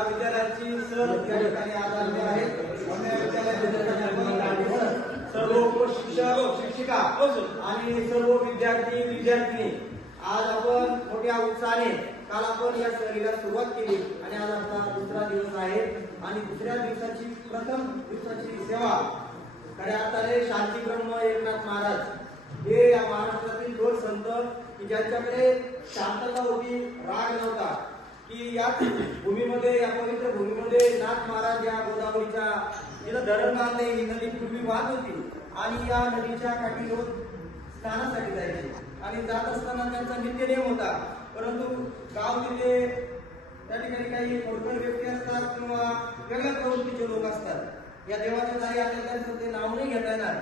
या विद्यालयाची सर या ठिकाणी आज आलेले आहेत आमच्या विद्यालयाचे सर्व शिक्षक शिक्षिका आणि सर्व विद्यार्थी विद्यार्थिनी आज आपण मोठ्या उत्साहाने काल आपण या सहलीला सुरुवात केली आणि आज आपला दुसरा दिवस आहे आणि दुसऱ्या दिवसाची प्रथम दिवसाची सेवा खऱ्या अर्थाने शांती ब्रह्म एकनाथ महाराज. हे या महाराष्ट्रातील दोन संत की ज्यांच्याकडे शांतता होती राग नव्हता. की या भूमीमध्ये या पवित्र भूमीमध्ये नाथ महाराज या गोदावरीच्या जिथं धरण बांधले ही नदी पूर्वी वाहत होती आणि या नदीच्या काठी लोक स्नानासाठी जायचे. आणि जात असताना त्यांचा नित्य नियम होता. परंतु गाव तिथे त्या ठिकाणी काही मोठमोठे व्यक्ती असतात किंवा वेगळ्या प्रवृत्तीचे लोक असतात या देवाच्या दारी आले त्यांचं ते नाव नाही घेता येणार.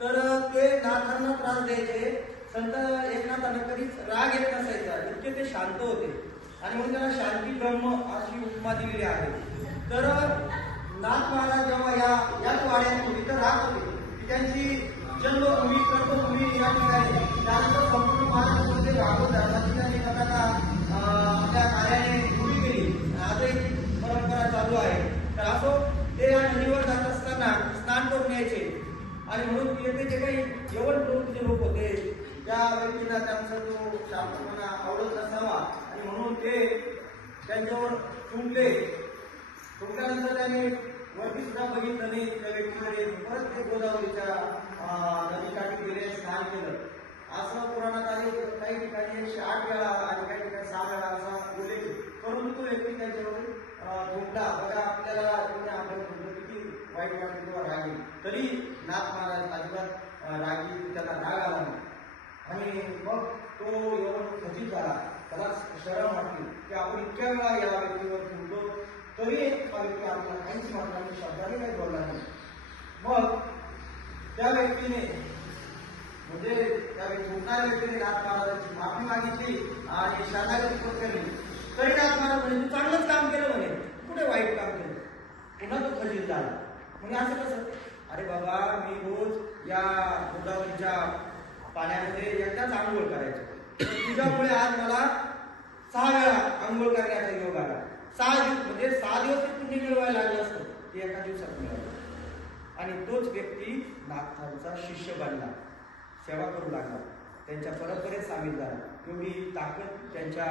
तर ते नाथांना त्रास द्यायचे. संत एकनाथांना कधीच राग येत नसायचा. इतके ते शांत होते. आणि म्हणून त्याला शांती ब्रह्म अशी उपमा दिलेली आहे. तर नाथ महाराज जेव्हा या याच वाड्यात इथं राहत होते त्यांची जन्मभूमी कर्मभूमी या ठिकाणी त्यानंतर संपूर्ण महाराष्ट्रामध्ये भागवत धर्माची त्यांनी स्वतःला आपल्या कार्याने उभी केली आजही परंपरा चालू आहे. तर असो ते या नदीवर जात असताना स्नान करून यायचे. आणि म्हणून येथे जे काही जेवण प्रवृत्तीचे लोक होते. त्या व्यक्तींना त्यांचा जो शांतपणा आवडत नसावा आणि म्हणून ते त्यांच्यावर तुंबले तुटल्यानंतर त्याने वरती सुद्धा बघितलं नाही. त्या व्यक्तीकडे परत ते गोदावरीच्या नदीकाठी गेले स्नान केलं. असं पुराणात आहे. काही ठिकाणी एकशे आठ वेळा आणि काही ठिकाणी सहा वेळा असा उल्लेख परंतु तो व्यक्ती त्यांच्यावर झोपला. बघा आपल्याला कोणी आपल्याला म्हणतो किती वाईट वाटलं किंवा रागी. तरी नाथ महाराज अजिबात रागी त्याला राग आला नाही. आणि मग तो एवढं खचित झाला. त्याला शरम वाटली की आपण इतक्या वेळा या व्यक्तीवर बोलतो तरी हा व्यक्ती आपल्याला काहीच म्हटला नाही शब्दाने काही बोलला नाही. मग त्या व्यक्तीने म्हणजे त्या व्यक्ती उठणाऱ्या व्यक्तीने नाथ महाराजांची माफी मागितली आणि शरणागती पत्करली तरी नाथ महाराज म्हणजे तू चांगलंच काम केलं म्हणे. कुठे वाईट काम केलं? पुन्हा तो खजित झाला. म्हणजे असं कसं? अरे बाबा मी रोज या गोदावरीच्या पाण्यामध्ये एकदाच आंघोळ करायचो. तुझ्यामुळे आज मला सहा वेळा आंघोळ करण्याचा योग आला. सहा दिवस म्हणजे सहा दिवस ते पुण्य मिळवायला लागलं असतं. ते एका दिवसात मिळालं. आणि तोच व्यक्ती नागथांचा शिष्य बनला. सेवा करू लागला. त्यांच्या परंपरेत सामील झाला. एवढी ताकद त्यांच्या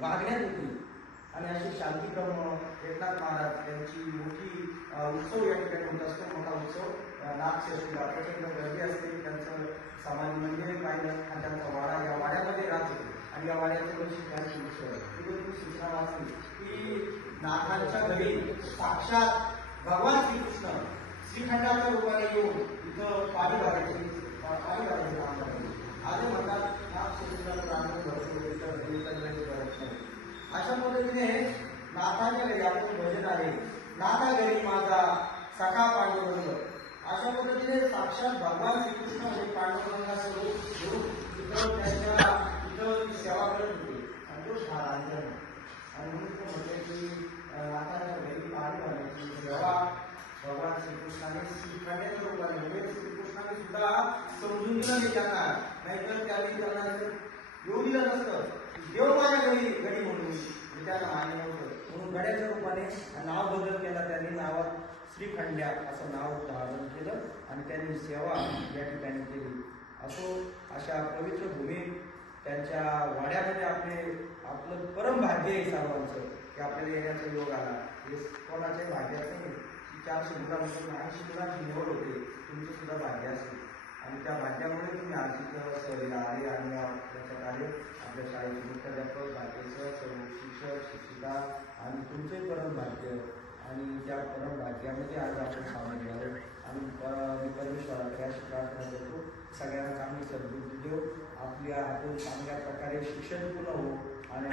वागण्यात होती आणि अशी शांतीक्रम एकनाथ महाराज यांची मोठी उत्सव या ठिकाणी होत असतो. मोठा उत्सव अं, नाथषष्ठीला प्रचंड गर्दी असते. त्यांचं समाधी मंदिर पाहिलं आणि त्यांचा वाडा या वाड्यामध्ये राहतो आणि या वाड्याचं वैशिष्ट्य आहे श्रीकृष्ण. ही तुम्ही सूचना वाचली की नाथांच्या घरी साक्षात भगवान श्रीकृष्ण श्रीखंडाच्या रूपाने येऊन इथं पाणी भरायचे पाणी भरायचे काम करायचे आज म्हणतात नाथषष्ठीला प्रार्थना भरतो अशा पद्धतीने नाथाच्या घरी आपण भजन आहे. नाथा घरी माझा सखा पांडुरंग. अशा पद्धतीने साक्षात भगवान श्रीकृष्ण हे पांडुरंगा स्वरूप घेऊन इथं त्यांच्या इथं सेवा करत होते आणि तो महाराज आणि म्हणून तो म्हणते की अं, नाथाच्या घरी पाणी भरण्याची सेवा भगवान श्रीकृष्णाने श्रीखंडाच्या रूपाने म्हणजे श्रीकृष्णाने सुद्धा समजून दिलं नाही त्यांना नाहीतर त्यावेळी त्यांना जर येऊ दिलं नसतं देव माझ्या घरी घरी म्हणून मी त्यांना मान्य नव्हतं म्हणून गड्याच्या रूपाने नाव बदल केला त्यांनी नावात श्रीखंड्या असं नाव धारण केलं आणि त्यांनी सेवा या ठिकाणी केली असो अशा पवित्र भूमीत त्यांच्या वाड्यामध्ये आपले आपलं परम भाग्य आहे सर्वांचं की आपल्याला येण्याचा योग आला हे कोणाच्याही भाग्याचं नाही की चारशे मुलांपासून ऐंशी मुलांची निवड होते तुमचं सुद्धा भाग्य असेल आणि त्या भाग्यामुळे तुम्ही आर्थिक सहलीला आले आणि त्याच्यात आले आपल्या शाळेचे मुख्याध्यापक बाकीचं सर्व शिक्षक शिक्षिका आणि तुमचे परम भाग्य आणि त्या परम भाग्यामध्ये आज आपण सामील झालो. आणि मी परमेश्वराकडे अशी प्रार्थना करतो. सगळ्यांना चांगली सद्बुद्धी देऊ आपल्या हातून चांगल्या प्रकारे शिक्षण पूर्ण होऊ आणि